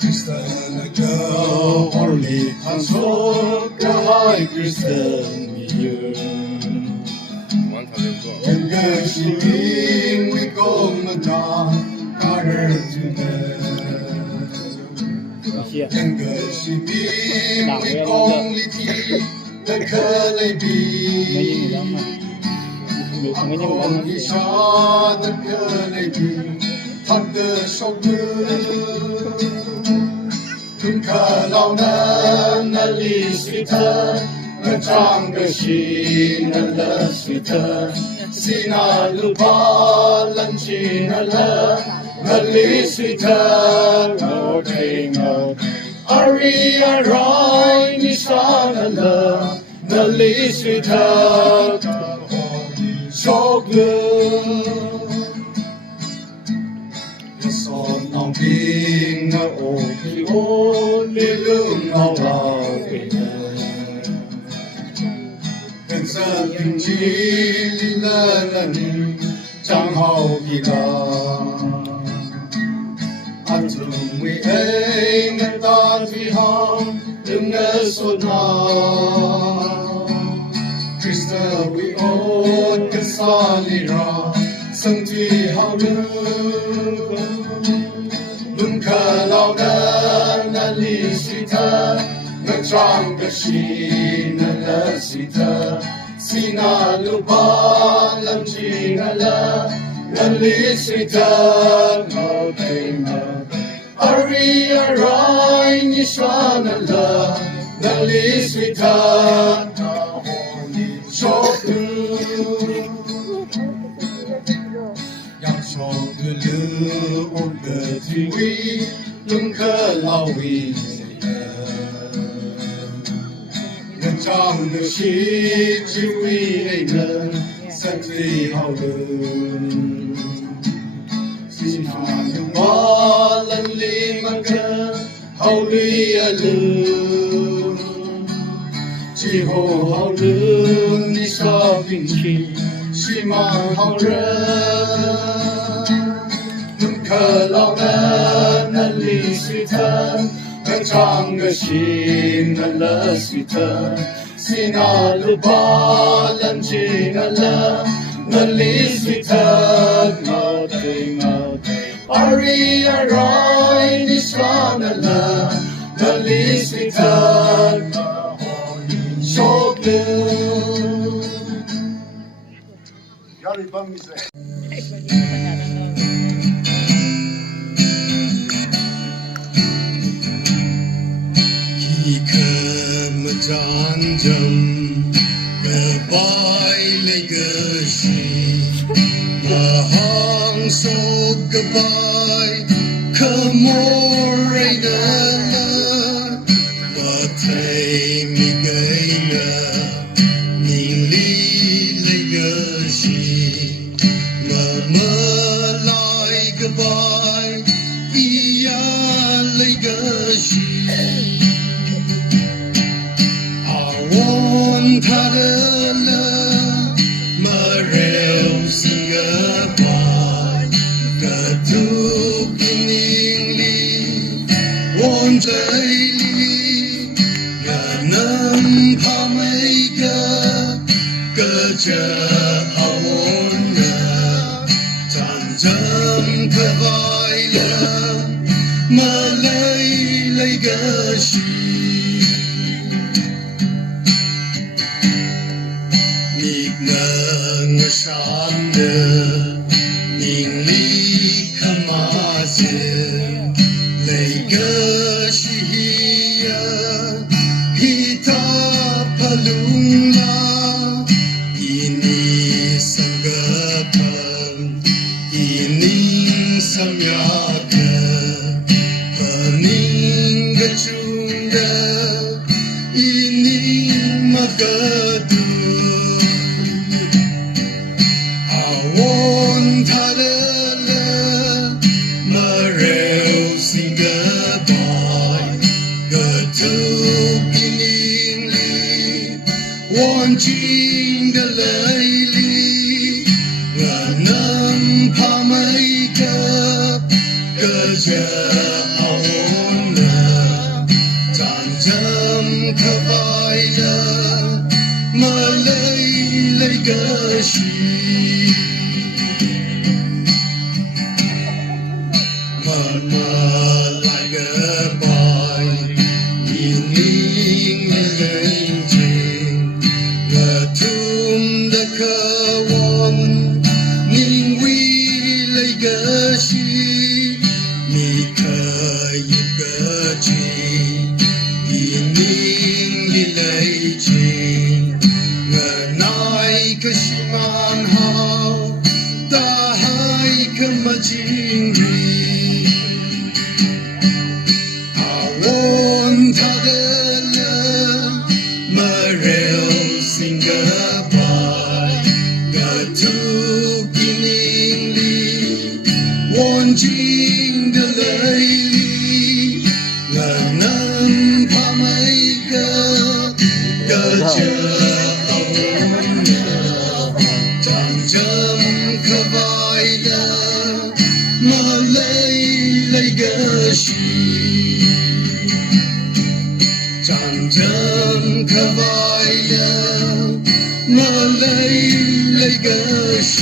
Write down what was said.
Kristallnaker Orly Tansorgehai Kristallmiljö Engagimin vi kommer ta Karertune Engagimin vi kommer lite Det kunde bli Och vi sa det kunde bli Hade så Kalaunan alisita Natanggashin alasita Sinalupalan sinala Nalisita Ngotay Ari aray nisanala Nalisita Soglu Son ông tin ô khi ô lê lương ngao vào về Cần sơ tình chi lơ lần chẳng hậu kỳ la Anh dùng nguy ấy ngân ta tuy hong đừng ngơ sốt na Krista vi ôn cơ sa li ra Sân tuy hao lương Kalau nalisita Ngetrang kasih nalasita Sinalupa lam jingala Nalisita Ngotema Ari aray nishanala Nalisita Shoku Gülü orada tiwi Lungka lawi Ngachang shi jiwi ayna Satri hawlun Sina yumalan limaka Hawli alun Jiho hawlun Nisa binki Shima hawlun Kalaunan alisita Ngachanggashin alasita Sinalupalan jingala Nalisita Ngotay Ari aray nishanala Nalisita Soglu Yari bangise Janjam goodbye legacy Mahang so goodbye Kamorena Batay migayna Ningli legacy Mamalay goodbye Iya legacy Kadala Marel Singapore Katuk iningli Won daily Ganam pamaiga Gaja awonga Tanjam kabaila Malay legacy Ngasanda Ningli kamase Legashiya Hita palungla Ini sanggapan Ini samyaka Paning gacunda Ini magadu Awon tadala Marel Singapore Gatuk iningli Won jing dalayli Ganam pamaika 个骄傲呢，战争可快乐，马累个心，马来个白，引领人间，我痛的渴望，你为了个心。你可以个去，引领你累积，我那个是蛮好，大海可么经历，啊，问他的了，么热心个白，个土给你里，忘记。的泪里，我能怕每个骄傲呢？战争可快乐，马累个心，战争可快乐，马累个心。